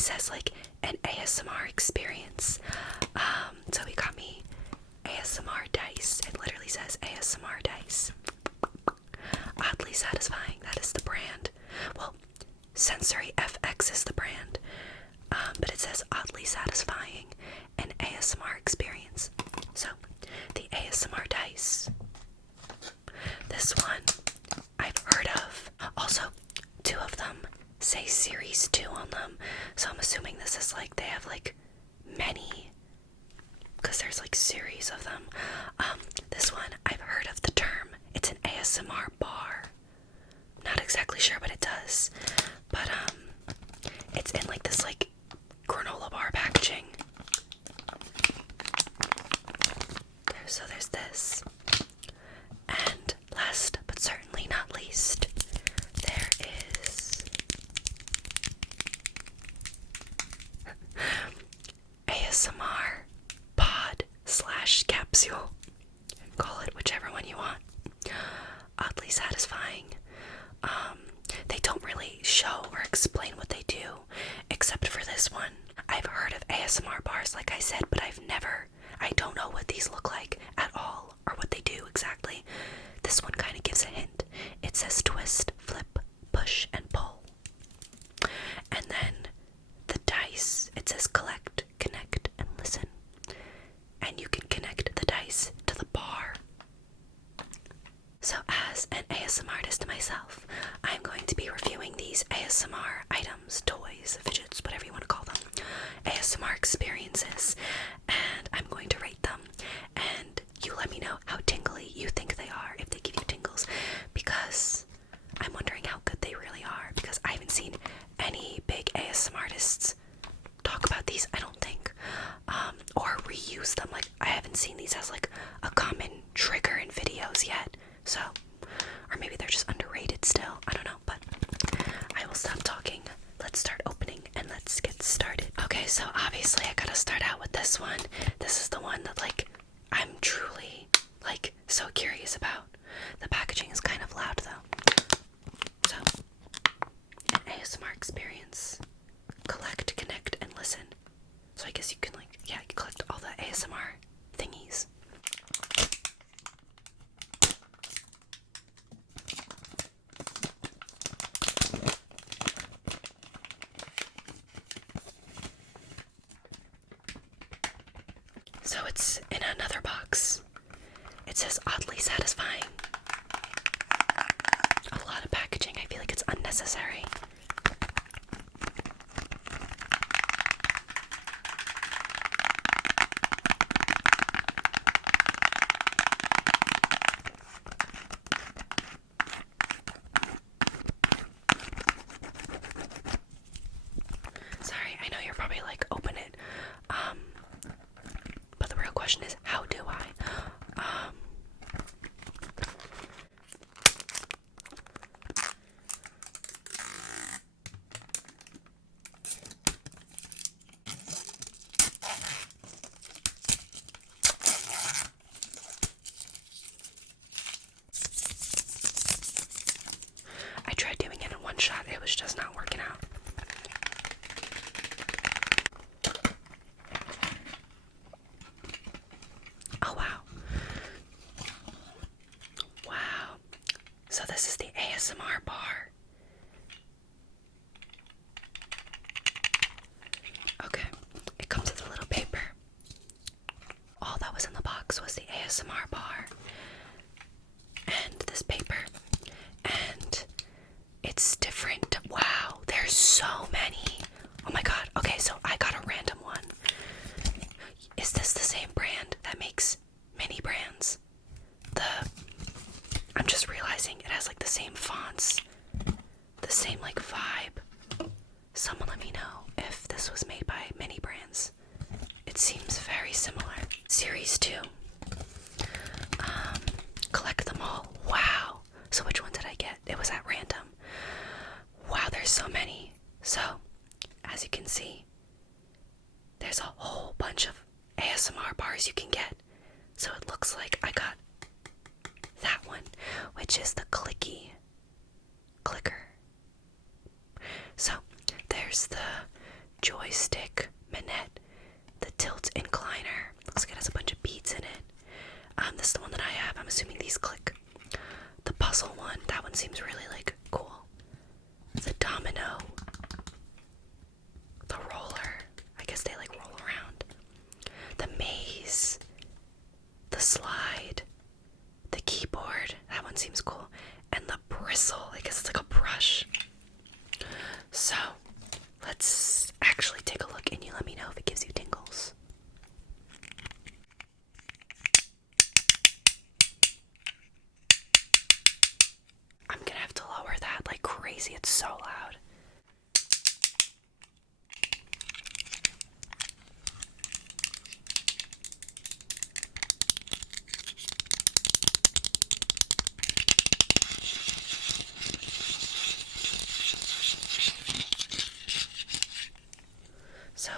says like an ASMR experience. So he got me ASMR dice. It literally says ASMR dice. Oddly satisfying, that is the brand. Well, Sensory FX is the brand, but it says oddly satisfying, an ASMR experience. So, the ASMR dice. This one I've heard of. Also, 2 of them say series 2 on them, so I'm assuming this is like they have like many, because there's like series of them. This one I've heard of the term. It's an ASMR bar. Not exactly sure what it does, but it's in like this like granola bar packaging. So there's this. And last but certainly not least, there is ASMR pod / capsule. Call it whichever one you want. Oddly satisfying. They don't really show or explain what they do, except for this one. I've heard of ASMR bars, like I said, but I don't know what these look like at all, or what they do exactly. This one kind of gives a hint. It says twist, flip, push, and pull. And then the dice, it says collect, connect, and listen. And you can connect the dice to the bar. So as an ASMR artist myself, I'm going to be reviewing these ASMR items, toys, fidgets, whatever you want to call them, ASMR experiences, and I'm going to rate them, and you let me know how tingly you think they are, if they give you tingles, because I'm wondering how good they really are, because I haven't seen any big ASMR artists talk about these, I don't think, or reuse them. Like, I haven't seen these as like a common trigger in videos yet. So, or maybe they're just underrated still. I don't know, but I will stop talking. Let's start opening and let's get started. Okay, so obviously I gotta start out with this one. This is the one that like I'm truly like so curious about. The packaging is kind of loud though. So, an ASMR experience. Collect, connect, and listen. So I guess you can like, yeah, you collect all the ASMR thingies. So it's in another box. It says oddly satisfying. A lot of packaging. I feel like it's unnecessary. Sorry, I know you're probably like, open it. But the real question is, how do I? I tried doing it in one shot, it was just not working out. Oh wow. Wow. So this is the ASMR bar. Okay, it comes with a little paper. All that was in the box was the ASMR bar and this paper. And it's different. Wow, there's so many. Oh my god. Okay, so I got a random one. Is this the same brand that makes mini brands? I'm just realizing it has like the same fonts, the same like vibe. Someone let me know if this was made by mini brands. It seems very similar. Series 2. Collect them all. Wow. So which one did I get? It was at random. Wow, there's so many. So, as you can see, there's a whole bunch of ASMR bars you can get. So it looks like I got that one, which is the clicky clicker. So there's the joystick manette, the tilt incliner. Looks like it has a bunch of beads in it. This is the one that I have. I'm assuming these click. The puzzle one, that one seems really like cool. The domino, the roller. I guess they like roll around. The maze, the slide, the keyboard. That one seems cool. And the bristle. I guess it's like a brush. So let's actually take a look and you let me know if it gives you tingles. I'm gonna have to lower that like crazy, it's so loud. So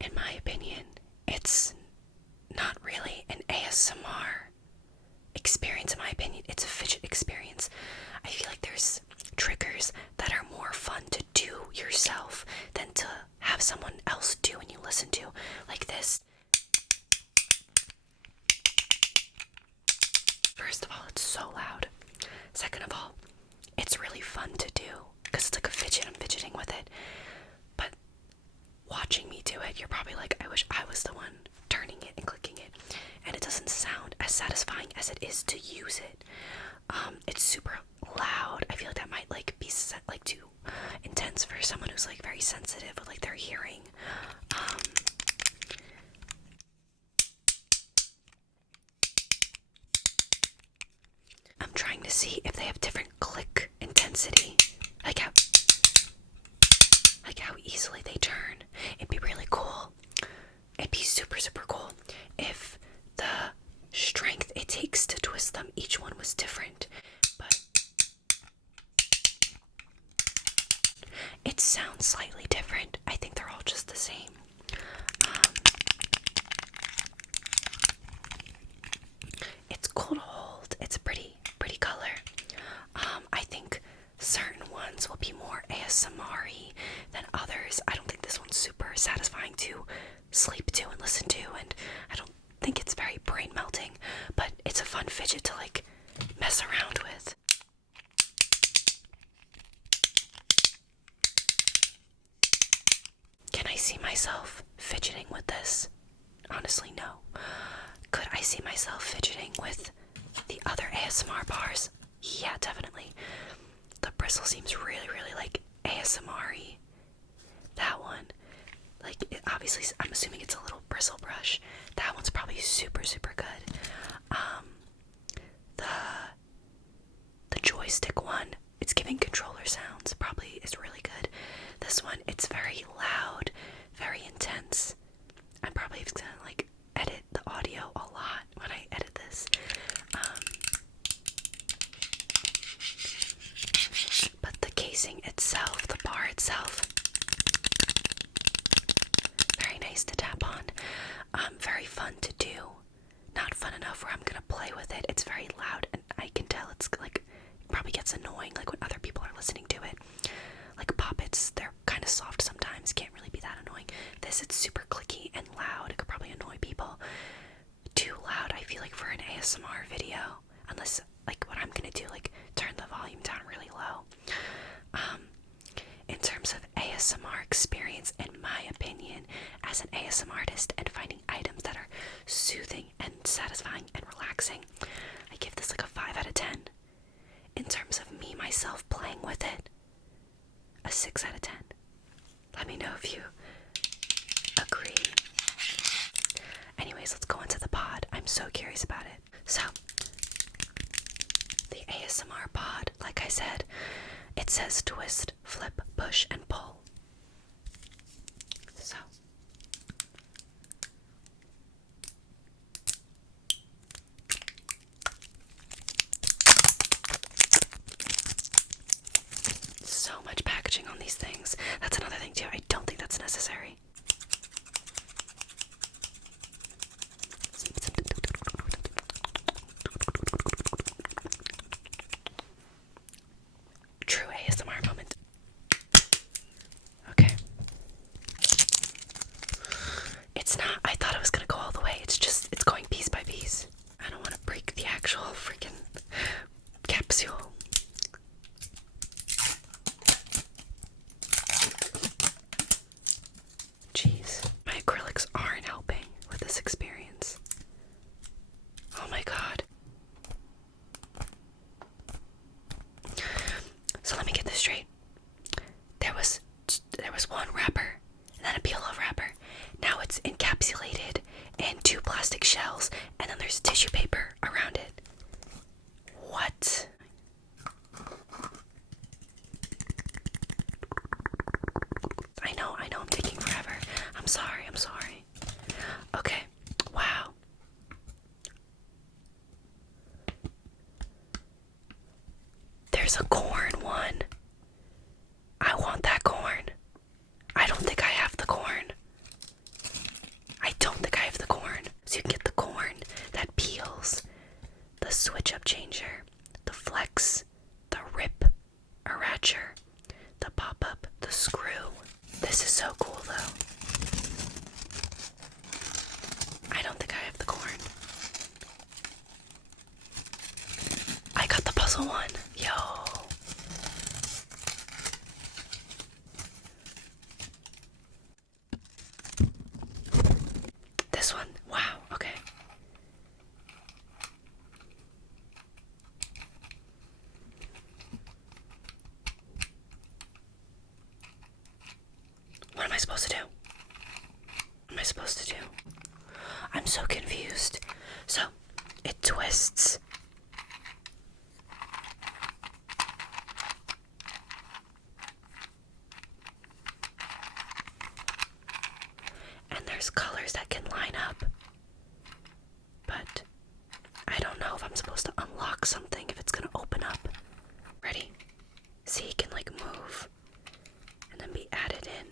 in my opinion, it's not really an ASMR experience. In my opinion, it's a fidget experience. I feel like there's triggers that are more fun to do yourself than to have someone else do and you listen to, like this. First of all, it's so loud. Second of all, it's really fun to do because it's like a fidget. I'm fidgeting with it. But watching me do it, you're probably like, I wish I was the one turning it and clicking it. And it doesn't sound as satisfying as it is to use it. It's super loud. I feel like that might like be like too intense for someone who's like very sensitive with like their hearing. I'm trying to see if they have different click intensity, like how easily they turn. It'd be really cool. It'd be super, super cool if the strength it takes to twist them, each one was different. But it sounds slightly different. I think they're all just the same. It's cool to hold. It's a pretty color. I think certain ones will be more ASMR-y than others. I don't think this one's super satisfying to sleep to and listen to, and I don't think it's very brain melting, but it's a fun fidget to like mess around with. Can I see myself fidgeting with this? Honestly, no. Could I see myself fidgeting with the other ASMR bars? Yeah, definitely. The bristle seems really, really like ASMR-y. That one, like, obviously, I'm assuming it's a little bristle brush. That one's probably super, super good. The joystick one, it's giving controller sounds, probably is really good. This one, it's very loud, very intense. I'm probably gonna like edit the audio a lot when I edit this. But the casing itself, the bar itself, very nice to tap on. Very fun to do. Not fun enough where I'm gonna play with it. It's very loud and I can tell it's like, it probably gets annoying like when other people are listening to it. Like poppets, they're kind of soft sometimes, can't really be that annoying. This, it's super clicky and loud. It could probably annoy people. Too loud, I feel like, for an ASMR video. Unless, like, what I'm gonna do, like, turn the volume down really low. In terms of ASMR experience, in my opinion, as an ASMR artist and finding items that are soothing and satisfying and relaxing, I give this like a 5 out of 10. In terms of me, myself, playing with it, a 6 out of 10. Let me know if you agree. Anyways, let's go into the pod. I'm so curious about it. So, the ASMR pod, like I said, it says twist, flip, push, and pull. So, there was one wrapper and then a peel-off wrapper. Now it's encapsulated in 2 plastic shells, and then there's tissue paper around it. What? I know, I'm taking forever. I'm sorry. Okay, wow. There's a corn one. I want that corn. I don't think I have the corn. So you can get the corn that peels, the switch up changer, the flex, the rip arracher, the pop up, the screw. This is so cool though. I don't think I have the corn. I got the puzzle one. Yo. This one. Wow. Okay. What am I supposed to do? I'm so confused. So, it twists. And there's colors that can line up. But I don't know if I'm supposed to unlock something, if it's gonna open up. Ready? See, it can like move and then be added in.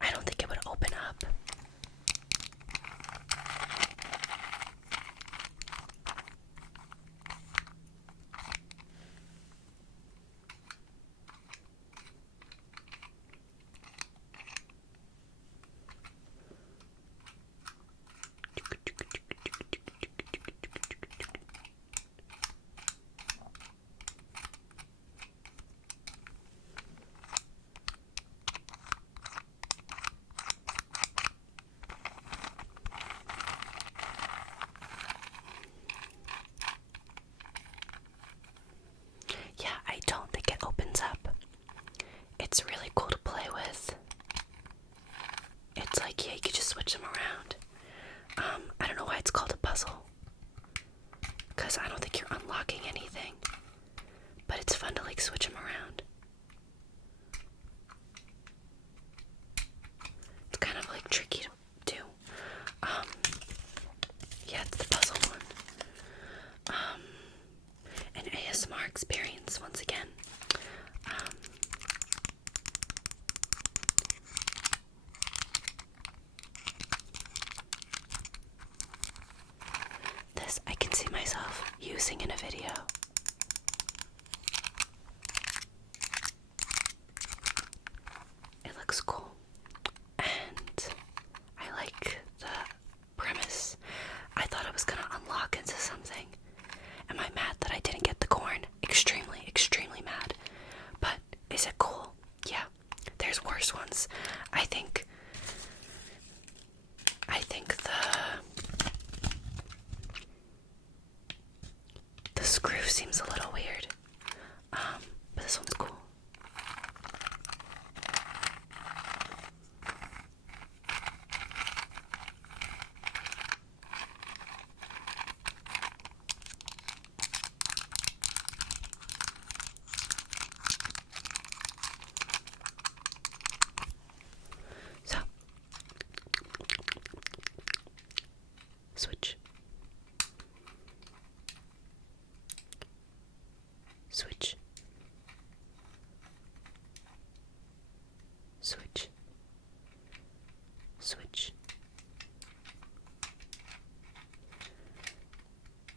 I don't think it would open up. Yeah, I don't think it opens up. It's really cool to play with. It's like, yeah, you could just switch them around. I don't know why it's called a puzzle, because I don't think you're unlocking anything, but it's fun to like switch them around. It's kind of like tricky to do. Yeah, it's the puzzle one. An ASMR experience once again. This I can see myself using in a video. It looks cool, and I like the premise. I thought it was gonna unlock into something. Am I mad that I didn't get the corn? Extremely, extremely mad. But is it cool? Yeah. There's worse ones. I think the screw seems a little weird. But this one's cool. So, switch. Switch. Switch. Switch.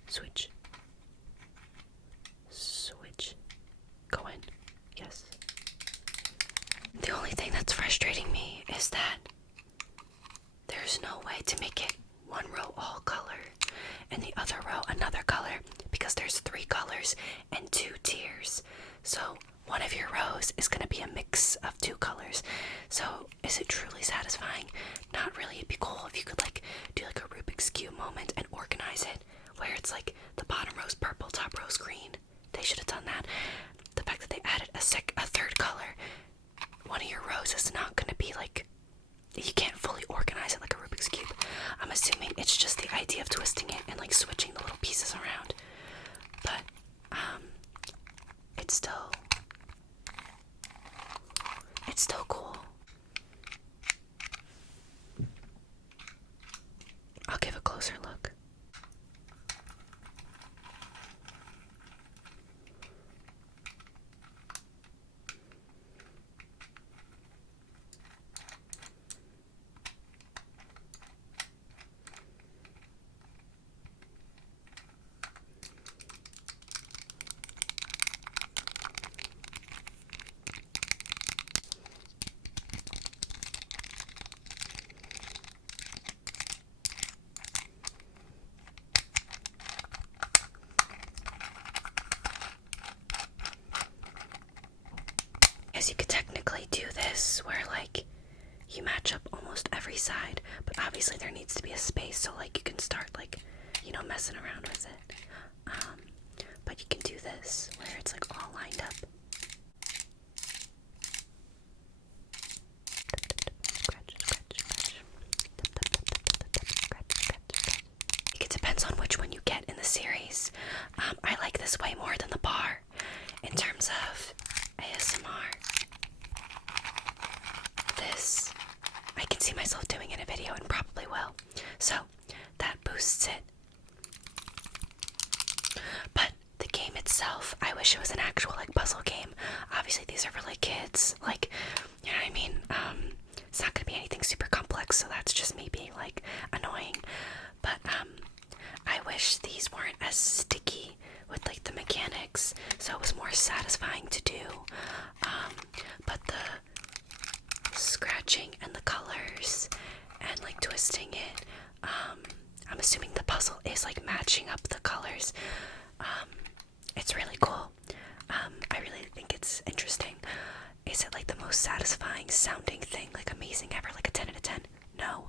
Switch. Switch. Go in. Yes. The only thing that's frustrating me is that there's no way to make it one row all color and the other row another color, because there's 3 colors and 2 tiers. So one of your rows is going to be a mix of 2 colors. So is it truly satisfying? Not really. It'd be cool if you could like do like a Rubik's Cube moment and organize it, where it's like the bottom row's purple, top row's it's still cool. I'll give a closer look. As you could technically do this where like you match up almost every side, but obviously there needs to be a space so like you can start like, you know, messing around with it. But you can do this where it's like all lined up. It depends on which one you get in the series. I like this way more than the bar in terms of ASMR. This, I can see myself doing in a video and probably will. So that boosts it. But the game itself, I wish it was an actual like puzzle game. Obviously these are for like kids, like, you know what I mean? It's not gonna be anything super complex, so that's just me being like annoying. But I wish these weren't as sticky with like the mechanics, so it was more satisfying to do. But the scratching and the colors and like twisting it, I'm assuming the puzzle is like matching up the colors. It's really cool. I really think it's interesting. Is it like the most satisfying sounding thing, like amazing ever, like a 10 out of 10? No.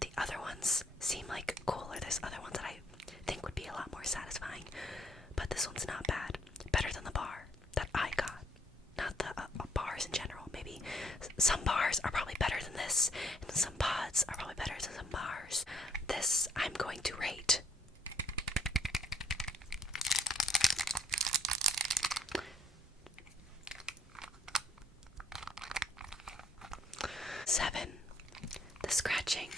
The other ones seem like cooler. There's other ones that I think would be a lot more satisfying, but this one's not bad. Better than the bar that I got. Not the bars in general. Maybe some bars are probably better than this, and some pods are probably better than some bars. This I'm going to rate 7. The scratching.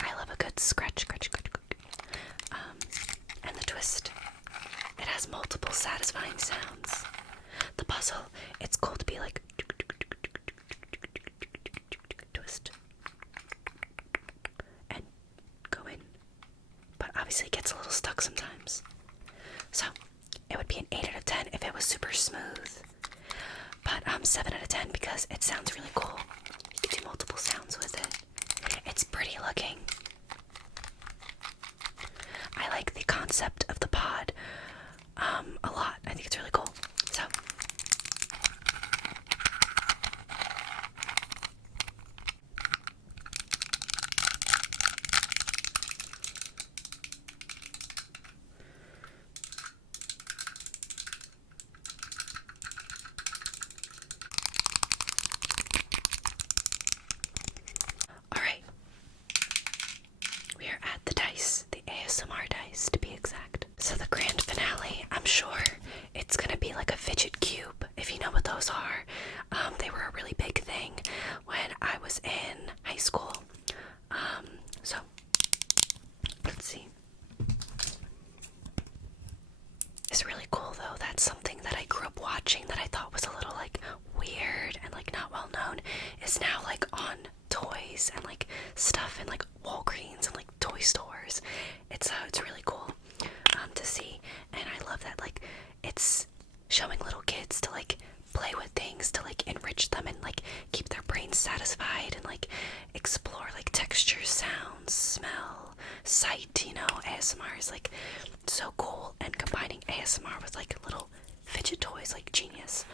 I love a good scratch. And the twist. It has multiple satisfying sounds. The puzzle, it's cool to be like twist and go in, but obviously it gets a little stuck sometimes. So it would be an 8 out of 10 if it was super smooth, but 7 out of 10 because it sounds really cool. You can do multiple sounds with it. It's pretty looking. I like the concept of the pod a lot. I think it's really cool. So alright. We are at the dice, the ASMR dice to be exact. So the grand finale, I'm sure it's gonna be like a fidget cube, if you know what those are. They were a really big thing when I was in high school. So let's see. It's really cool though. That's something that I grew up watching that I thought was a little like weird and like not well known, is now like on toys and like stuff in like Walgreens and like toy stores. It's really cool to see, and I love that like it's showing little kids to like play with things to like enrich them and like keep their brains satisfied and like explore like textures, sounds, smell, sight. You know, ASMR is like so cool, and combining ASMR with like little fidget toys, like genius.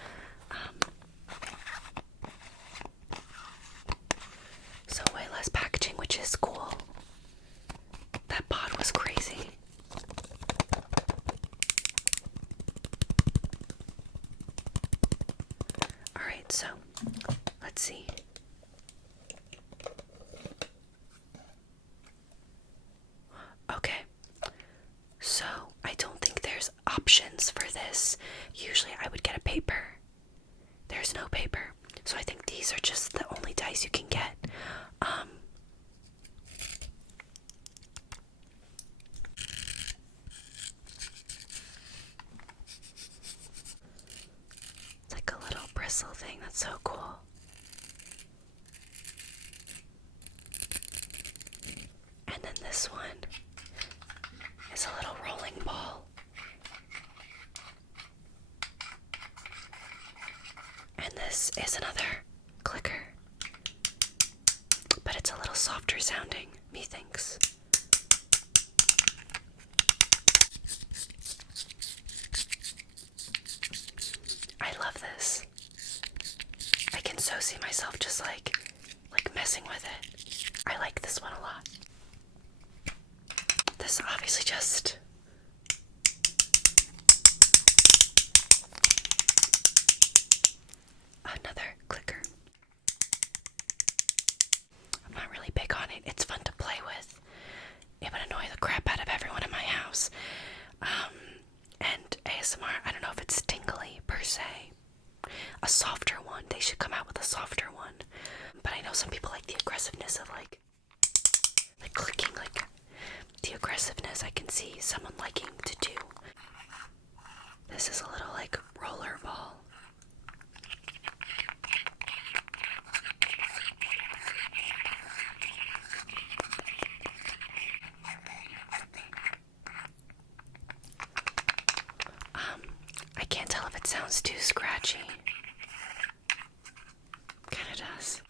So way less packaging, which is cool. That pod was crazy. Alright, so let's see. Okay, so I don't think there's options for this. Usually I would get a paper. there's no paper. So I think these are just the only dice you can get. It's like a little bristle thing. That's so cool. And then this one is a little rolling ball. And this is another clicker. But it's a little softer sounding, methinks. I love this. I can so see myself just like messing with it. I like this one a lot. This obviously just another clicker. I'm not really big on it. It's fun to play with. It would annoy the crap out of everyone in my house. And ASMR, I don't know if it's tingly per se. A softer one. They should come out with a softer one. But I know some people like the aggressiveness of like clicking, like the aggressiveness I can see someone liking to do. This is a little like roller ball. I can't tell if it sounds too scratchy. Kinda does.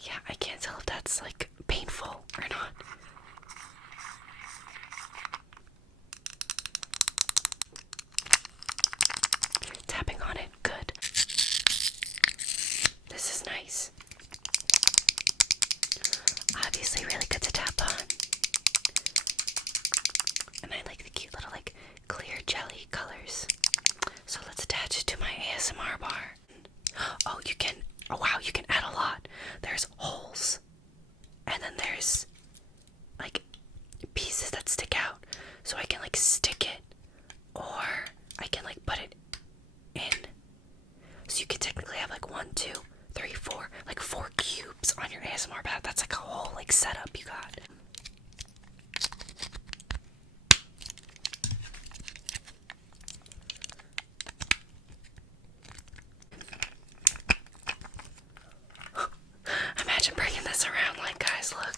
Yeah, I can't tell if that's like painful or not. Tapping on it, good. This is nice. Obviously really good to tap on. And I like the cute little like clear jelly colors. So let's attach it to my ASMR bar. Oh, you can, oh wow, you can add a lot. There's holes. And then there's like pieces that stick out. So I can like stick it, or I can like put it in. So you could technically have like 1, 2, 3, 4, like 4 cubes on your ASMR pad. That's like a whole like setup you got. Imagine bringing this around like, guys, look.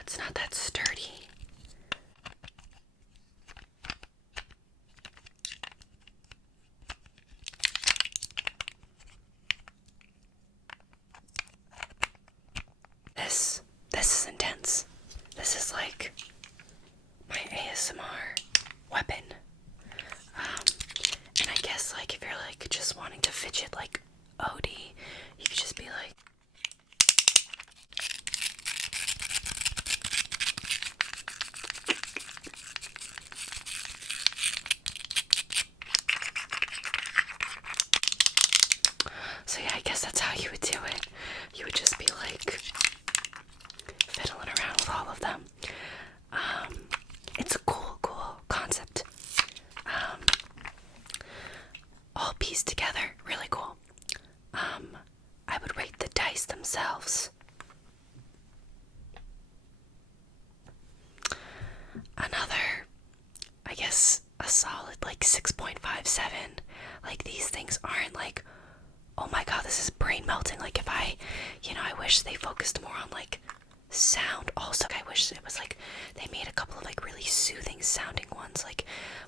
It's not that sturdy. This is intense. This is like my ASMR weapon. And I guess like if you're like just wanting to fidget like OD, you could just be like, so yeah, I guess that's how you would do it. You would just be like fiddling around with all of them. It's a cool concept. All pieced together, really cool. I would rate the dice themselves. Another, I guess, a solid like 6.57. Like these things aren't like, oh my god, this is brain melting. Like if I wish they focused more on like sound also. I wish it was like they made a couple of like really soothing sounding ones, like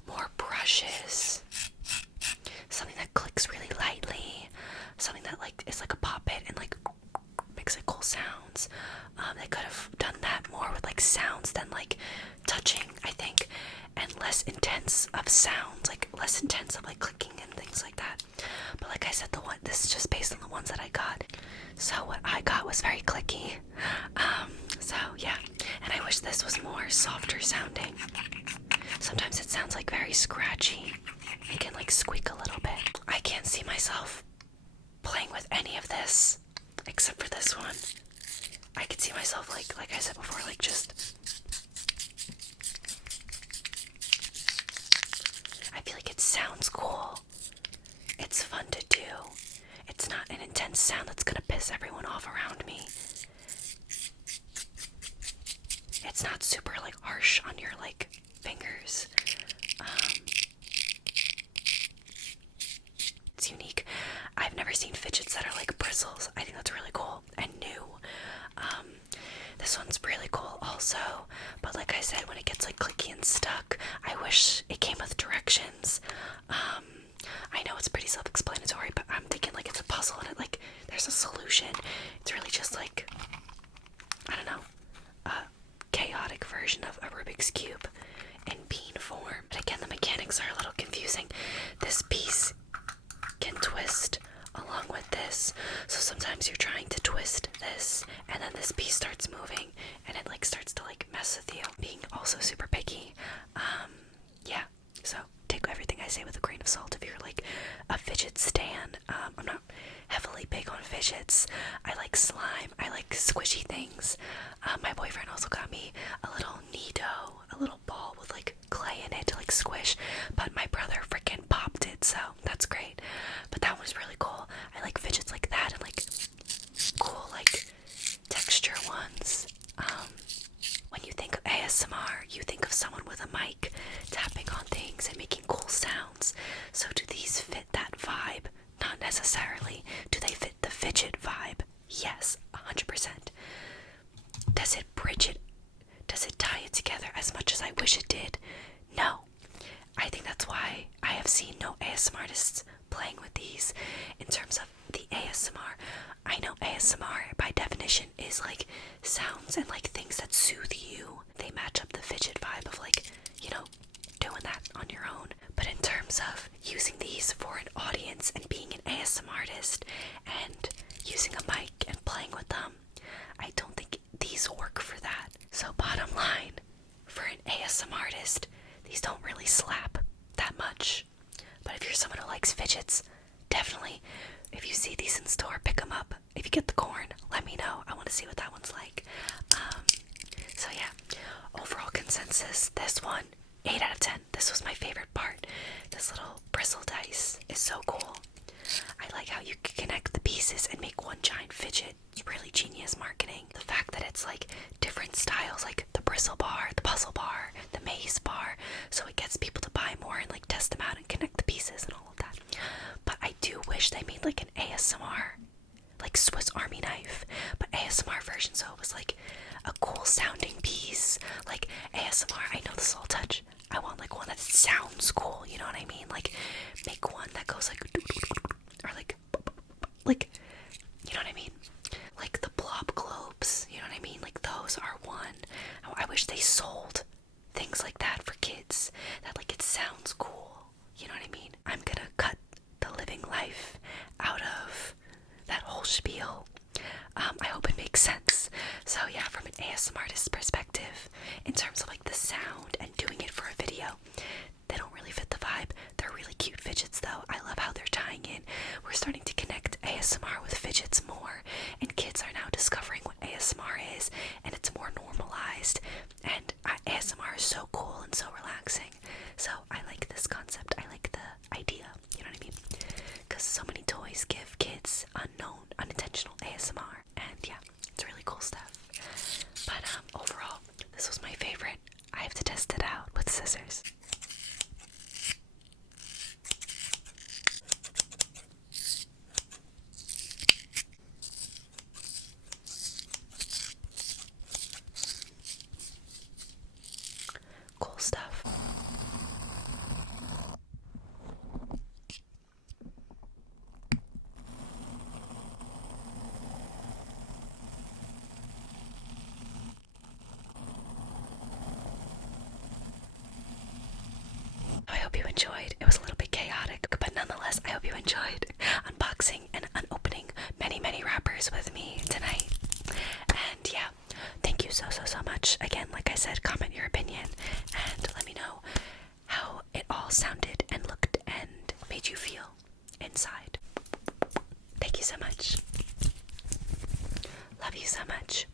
more brushes, something that clicks really lightly, something that like is like a pop it and like makes like cool sounds. They could have done that more with like sounds than like touching, I think, and less intense of sounds, like less intense of like clicking and things like that. But like I said, this is just based on the ones that I got. So what I got was very clicky. So yeah, and I wish this was more softer sounding. Sometimes it sounds like very scratchy. It can like squeak a little bit. I see myself playing with any of this except for this one. I could see myself, like I said before, like just, I feel like it sounds cool. It's fun to do. It's not an intense sound that's gonna piss everyone off around me. It's not super like harsh on your like fingers. It's unique. I've never seen fidgets that are like bristles. I think that's really cool and new. This one's really cool also, but like I said, when it gets like clicky and stuck, I wish it came with directions. I know it's pretty self-explanatory, but I'm thinking like it's a puzzle and it like there's a solution. It's really just like, I don't know, a chaotic version of a Rubik's Cube in bean form. But again, the mechanics are a little confusing. This piece can twist along with this, so sometimes you're trying to twist this and then this piece starts moving and it like starts to like mess with you. Being also super picky, yeah, so take everything I say with a grain of salt if you're like a fidget stan. I'm not heavily big on fidgets. I like slime, I like squishy things. My boyfriend also got me a little Nido, a little ball with like clay in it to like squish, but my brother freaking popped it, so that's great. But that was really cool. I like fidgets like that and like cool like texture ones. When you think of ASMR, you think of someone with a mic tapping on things and making cool sounds. So do these fit that vibe? Not necessarily. Do they fit the fidget vibe? Yes, 100%. Does it bridge it? Does it tie it together as much as I wish it did? No. I think that's why I have seen no ASMRtists playing with these. In terms of the ASMR, I know ASMR by definition is like sounds and like things that soothe you. They match up the fidget vibe of like, you know, doing that on your own. But in terms of using these for an audience and being an ASMRtist and using a mic and playing with them, I don't think these work for that. So bottom line, for an ASMRtist, these don't really slap that much. But if you're someone who likes fidgets, definitely, if you see these in store, pick them up. If you get the corn, let me know. I want to see what that one's like. So yeah, overall consensus, this one, 8 out of 10. This was my favorite part. This little bristle dice is so cool. I like how you can connect the pieces and make one giant fidget. It's really genius marketing. The fact that it's like different styles, like the bristle bar, the puzzle bar, the maze bar, so it gets people to buy more and like test them out and connect the pieces and all of that. But I do wish they made like an ASMR, like Swiss Army knife, but ASMR version, so it was like a cool sounding piece. Like ASMR, I know this will touch. I want like one that sounds cool, you know what I mean? Like make one that goes like, or like, you know what I mean? Like the blob globes, you know what I mean? Like those are one. I wish they sold things like that for kids, that like it sounds cool, you know what I mean? I'm gonna cut the living life out of that whole spiel. I hope it makes sense. So yeah, from an ASMRtist perspective, in terms of like the sound and doing it for a video, they don't really fit the vibe. They're really cute fidgets though. I love how they're tying in. We're starting to connect ASMR with fidgets more, and kids are now discovering what ASMR is, and it's more normalized. And ASMR is so cool and so relaxing. So I like this concept. I like the idea. You know what I mean? Because so many toys give kids unknown, unintentional ASMR. And yeah, it's really cool stuff. But overall, this was my favorite. I have to test it out with scissors. Cool stuff. I hope you enjoyed. It was a little bit chaotic, but nonetheless, I hope you enjoyed unboxing and unopening many, many wrappers with me tonight. And yeah, thank you so much. Again, like I said, comment your opinion and let me know how it all sounded and looked and made you feel inside. Thank you so much. Love you so much.